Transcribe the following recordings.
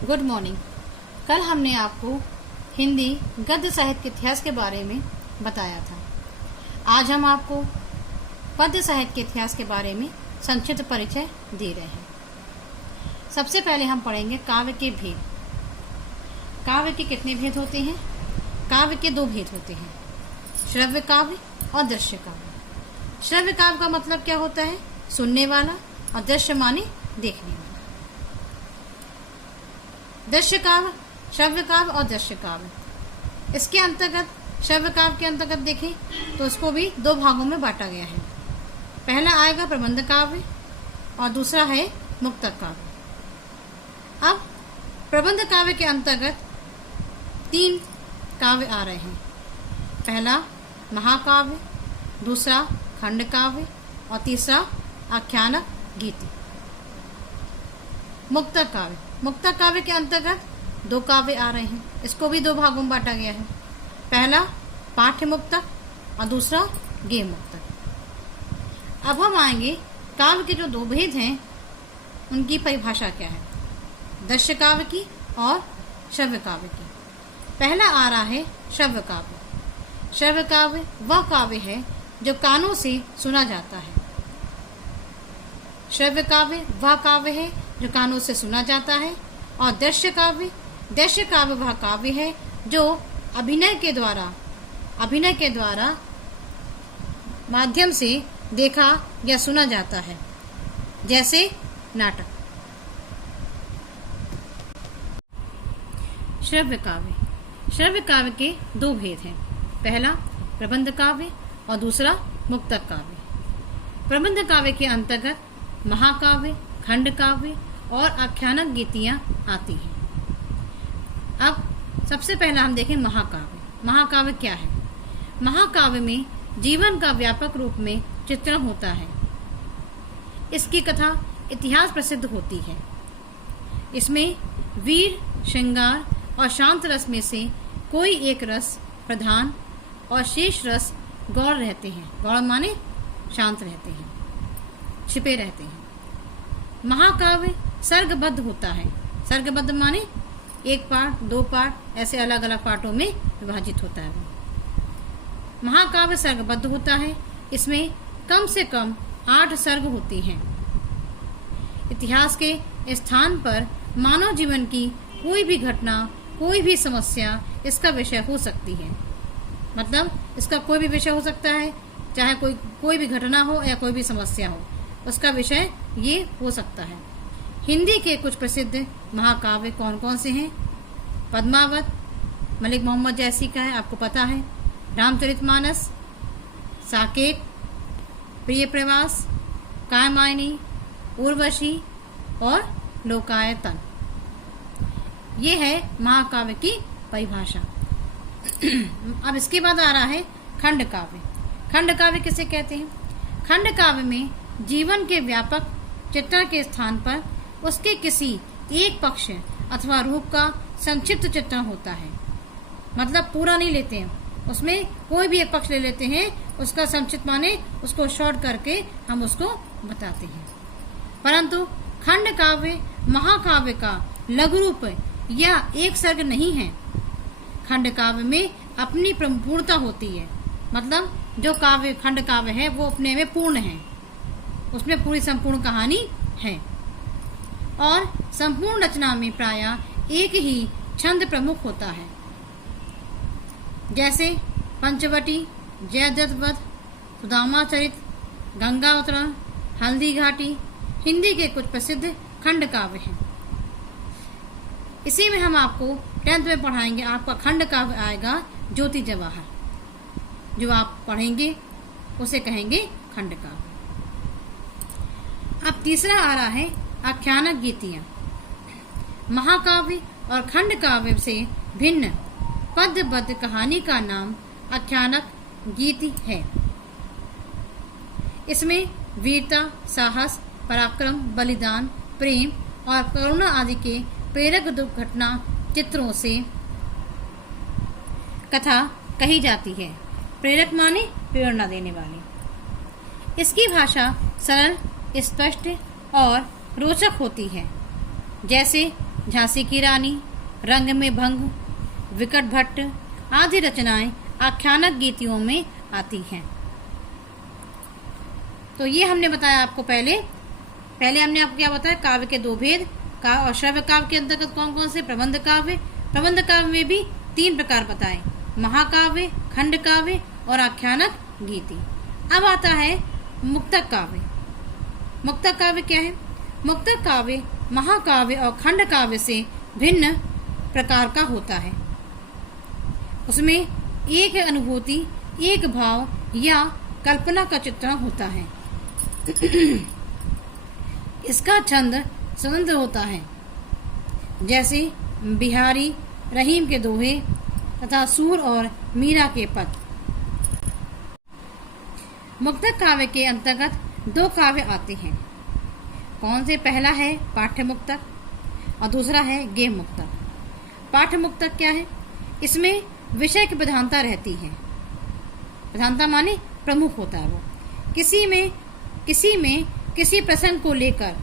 Good morning. कल हमने आपको हिंदी गद्य साहित्य के इतिहास के बारे में बताया था। आज हम आपको पद्य साहित्य के इतिहास के बारे में संक्षिप्त परिचय दे रहे हैं। सबसे पहले हम पढ़ेंगे काव्य के भेद। काव्य के कितने भेद होते हैं? काव्य के दो भेद होते हैं, श्रव्य काव्य और दृश्य काव्य। श्रव्य काव्य का मतलब क्या होता है? सुनने वाला, और दृश्य माने देखने वाला। दृश्य काव्य, श्रव्य काव्य और दृश्य काव्य। इसके अंतर्गत श्रव्य काव्य के अंतर्गत देखें तो इसको भी दो भागों में बांटा गया है। पहला आएगा प्रबंध काव्य और दूसरा है मुक्तक काव्य। अब प्रबंध काव्य के अंतर्गत तीन काव्य आ रहे हैं। पहला महाकाव्य, दूसरा खंड काव्य और तीसरा आख्यानक गीति। मुक्तक काव्य, मुक्तक काव्य के अंतर्गत दो काव्य आ रहे हैं। इसको भी दो भागों में बांटा गया है। पहला पाठ्य मुक्तक और दूसरा गेय मुक्तक। अब हम आएंगे काव्य के जो दो भेद हैं उनकी परिभाषा क्या है, दृश्य काव्य की और श्रव्य काव्य की। पहला आ रहा है श्रव्य काव्य। श्रव्य काव्य वह काव्य है जो कानों से सुना जाता है। श्रव्य काव्य वह काव्य है जो कानों से सुना जाता है। और दृश्य काव्य, दृश्य काव्य वह काव्य है जो अभिनय के द्वारा माध्यम से देखा या सुना जाता है, जैसे नाटक। श्रव्य काव्य, श्रव्य काव्य के दो भेद हैं। पहला प्रबंध काव्य और दूसरा मुक्तक काव्य। प्रबंध काव्य के अंतर्गत महाकाव्य, खंड काव्य और आख्यानक गीतियां आती हैं। अब सबसे पहला हम देखें महाकाव्य। महाकाव्य क्या है? महाकाव्य में जीवन का व्यापक रूप में चित्रण होता है। इसकी कथा इतिहास प्रसिद्ध होती है। इसमें वीर, श्रृंगार और शांत रस में से कोई एक रस प्रधान और शेष रस गौण रहते हैं। गौण माने शांत रहते हैं, छिपे रहते हैं। महाकाव्य सर्गबद्ध होता है। सर्गबद्ध माने एक पार्ट, दो पार्ट, ऐसे अलग अलग पार्टों में विभाजित होता है। महाकाव्य सर्गबद्ध होता है। इसमें कम से कम 8 सर्ग होती हैं। इतिहास के स्थान पर मानव जीवन की कोई भी घटना, कोई भी समस्या इसका विषय हो सकती है। मतलब इसका कोई भी विषय हो सकता है, चाहे कोई भी घटना हो या कोई भी समस्या हो, उसका विषय ये हो सकता है। हिंदी के कुछ प्रसिद्ध महाकाव्य कौन कौन से हैं? पद्मावत मलिक मोहम्मद जैसी का है, आपको पता है। रामचरितमानस, साकेत, प्रिय प्रवास, कात्यायनी, उर्वशी और लोकायतन। ये है महाकाव्य की परिभाषा। अब इसके बाद आ रहा है खंड काव्य। खंड काव्य किसे कहते हैं? खंड काव्य में जीवन के व्यापक चित्रण के स्थान पर उसके किसी एक पक्ष अथवा रूप का संक्षिप्त चित्रण होता है। मतलब पूरा नहीं लेते हैं, उसमें कोई भी एक पक्ष ले लेते हैं, उसका संक्षिप्त माने उसको शॉर्ट करके हम उसको बताते हैं। परंतु खंड काव्य महाकाव्य का लघु रूप या एक सर्ग नहीं है। खंड काव्य में अपनी पूर्णता होती है। मतलब जो काव्य खंड काव्य है वो अपने में पूर्ण है, उसमें पूरी संपूर्ण कहानी है। और संपूर्ण रचना में प्रायः एक ही छंद प्रमुख होता है, जैसे पंचवटी, जयद्रथ, सुदामा चरित, गंगा अवतरण, हल्दी घाटी हिंदी के कुछ प्रसिद्ध खंड काव्य हैं। इसी में हम आपको 10th में पढ़ाएंगे। आपका खंड काव्य आएगा ज्योति जवाहर, जो आप पढ़ेंगे उसे कहेंगे खंड काव्य। अब तीसरा आ रहा है आख्यानक गीतियां। महाकाव्य और खंड काव्य से भिन्न पद्यबद्ध कहानी का नाम आख्यानक गीति है। इसमें वीरता, साहस, पराक्रम, बलिदान, प्रेम और करुणा आदि के प्रेरक दुर्घटना चित्रों से कथा कही जाती है। प्रेरक माने प्रेरणा देने वाली। इसकी भाषा सरल, स्पष्ट और रोचक होती है। जैसे झांसी की रानी, रंग में भंग, विकट भट्ट आदि रचनाएं आख्यानक गीतियों में आती हैं। तो ये हमने बताया आपको पहले हमने आपको क्या बताया, काव्य के दो भेद का और श्रव्य काव्य के अंतर्गत कौन कौन से, प्रबंध काव्य। प्रबंध काव्य में भी 3 प्रकार बताए, महाकाव्य, खंड काव्य और आख्यानक गीति। अब आता है मुक्तक काव्य। मुक्तक काव्य क्या है? मुक्तक काव्य महाकाव्य और खंड काव्य से भिन्न प्रकार का होता है। उसमें एक अनुभूति, एक भाव या कल्पना का चित्रण होता है। इसका छंद स्वतंत्र होता है, जैसे बिहारी, रहीम के दोहे तथा सूर और मीरा के पद। मुक्तक काव्य के अंतर्गत 2 काव्य आते हैं। कौन से? पहला है पाठ्य मुक्तक और दूसरा है गेय मुक्तक। पाठ्य मुक्तक क्या है? इसमें विषय की प्रधानता रहती है। प्रधानता माने प्रमुख होता है वो। किसी में किसी प्रसंग को लेकर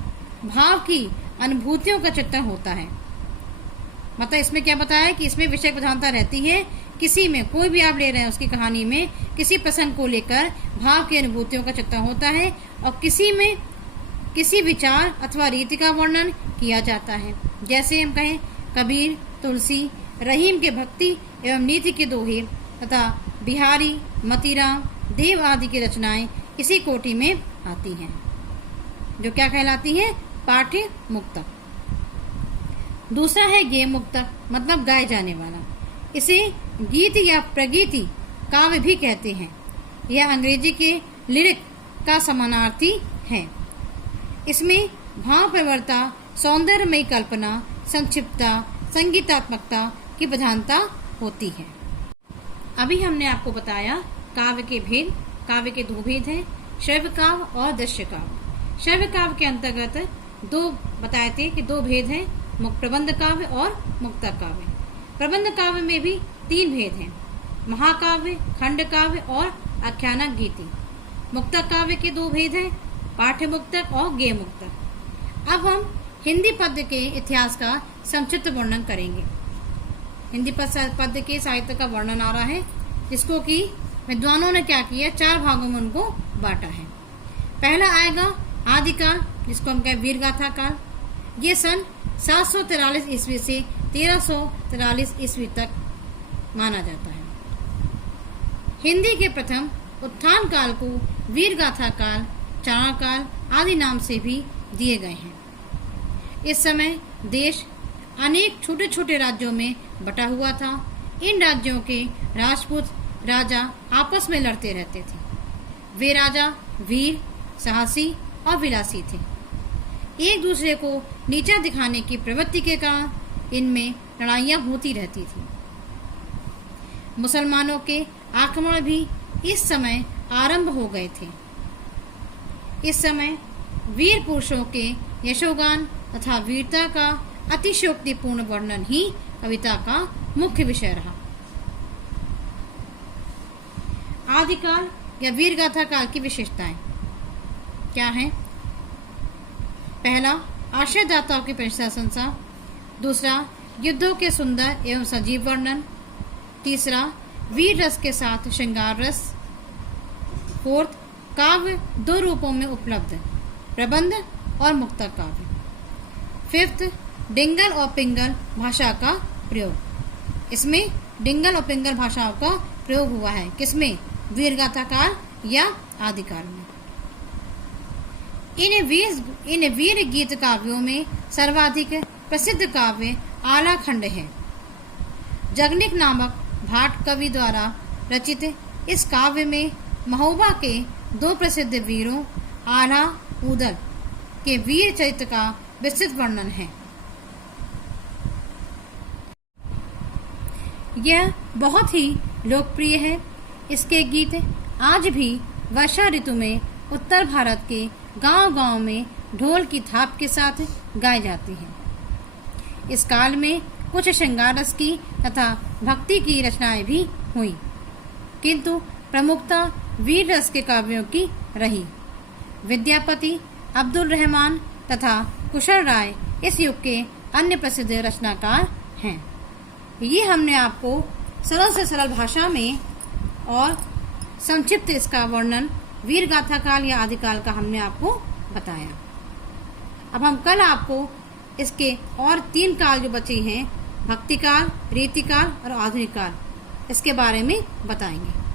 भाव की अनुभूतियों का चित्रण होता है। मतलब इसमें क्या बताया कि इसमें विषय प्रधानता रहती है। किसी में, कोई भी आप ले रहे हैं उसकी कहानी में, किसी प्रसंग को लेकर भाव की अनुभूतियों का चित्रण होता है और किसी में किसी विचार अथवा रीति का वर्णन किया जाता है। जैसे हम कहें कबीर, तुलसी, रहीम के भक्ति एवं नीति के दोहे तथा बिहारी, मतीराम, देव आदि की रचनाएं इसी कोटि में आती हैं, जो क्या कहलाती हैं? पाठ्य मुक्तक। दूसरा है गेय मुक्तक, मतलब गाए जाने वाला। इसे गीत या प्रगीति काव्य भी कहते हैं। यह अंग्रेजी के लिरिक का समानार्थी है। इसमें भाव प्रवरता, सौंदर्यमयी कल्पना, संक्षिप्तता, संगीतात्मकता की प्रधानता होती है। अभी हमने आपको बताया काव्य के भेद। काव्य के 2 भेद हैं, श्रव्य काव्य और दृश्य काव्य। श्रव्य काव्य के अंतर्गत 2 बताए थे कि 2 भेद हैं, प्रबंध काव्य और मुक्तक काव्य। प्रबंध काव्य में भी 3 भेद हैं, महाकाव्य, खंड काव्य और आख्यानक गीति। मुक्तक काव्य के 2 भेद हैं, पाठ्य मुक्तक और गेय मुक्तक। अब हम हिंदी पद्य के इतिहास का संक्षिप्त वर्णन करेंगे। हिंदी पद्य के साहित्य का वर्णन आ रहा है, जिसको कि विद्वानों ने क्या किया, 4 भागों में उनको बांटा है। पहला आएगा आदिकाल, जिसको हम कहें वीर गाथा काल। ये सन 743 ईस्वी से 1343 ईस्वी तक माना जाता है। हिंदी के प्रथम उत्थान काल को वीर गाथा काल, चाणक्य काल आदि नाम से भी दिए गए हैं। इस समय देश अनेक छोटे छोटे राज्यों में बटा हुआ था। इन राज्यों के राजपूत राजा आपस में लड़ते रहते थे। वे राजा वीर, साहसी और विलासी थे। एक दूसरे को नीचा दिखाने की प्रवृत्ति के कारण इनमें लड़ाइयाँ होती रहती थी। मुसलमानों के आक्रमण भी इस समय आरंभ हो गए थे। इस समय वीर पुरुषों के यशोगान तथा वीरता का अतिशयोक्तिपूर्ण वर्णन ही कविता का मुख्य विषय रहा। आदिकाल या वीर गाथा काल की विशेषताएं क्या हैं? पहला, आश्रयदाताओं की प्रशंसा। दूसरा, युद्धों के सुंदर एवं सजीव वर्णन। तीसरा, वीर रस के साथ श्रृंगार रस। फोर्थ, काव्य 2 रूपों में उपलब्ध, प्रबंध और मुक्तक काव्य। फिफ्थ, डिंगल और पिंगल भाषा का प्रयोग। इसमें डिंगल और पिंगल भाषाओं का प्रयोग हुआ है। किसमें? वीर गाथा काल या आदिकाल में। इन वीर गीत काव्यों में सर्वाधिक प्रसिद्ध काव्य आला खंड है। जगनिक नामक भाट कवि द्वारा रचित इस काव्य में महोबा के 2 प्रसिद्ध वीरों आला उदल के वीर चरित्र का विस्तृत वर्णन है। यह बहुत ही लोकप्रिय है। इसके गीत आज भी वर्षा ऋतु में उत्तर भारत के गांव-गांव में ढोल की थाप के साथ गाए जाते हैं। इस काल में कुछ श्रृंगार रस की तथा भक्ति की रचनाएं भी हुई, किंतु प्रमुखता वीर रस के काव्यों की रही। विद्यापति, अब्दुल रहमान तथा कुशल राय इस युग के अन्य प्रसिद्ध रचनाकार हैं। ये हमने आपको सरल से सरल भाषा में और संक्षिप्त इसका वर्णन वीर गाथा काल या आदिकाल का हमने आपको बताया। अब हम कल आपको इसके और 3 काल जो बचे हैं, भक्ति काल, रीति काल और आधुनिक काल, इसके बारे में बताएंगे।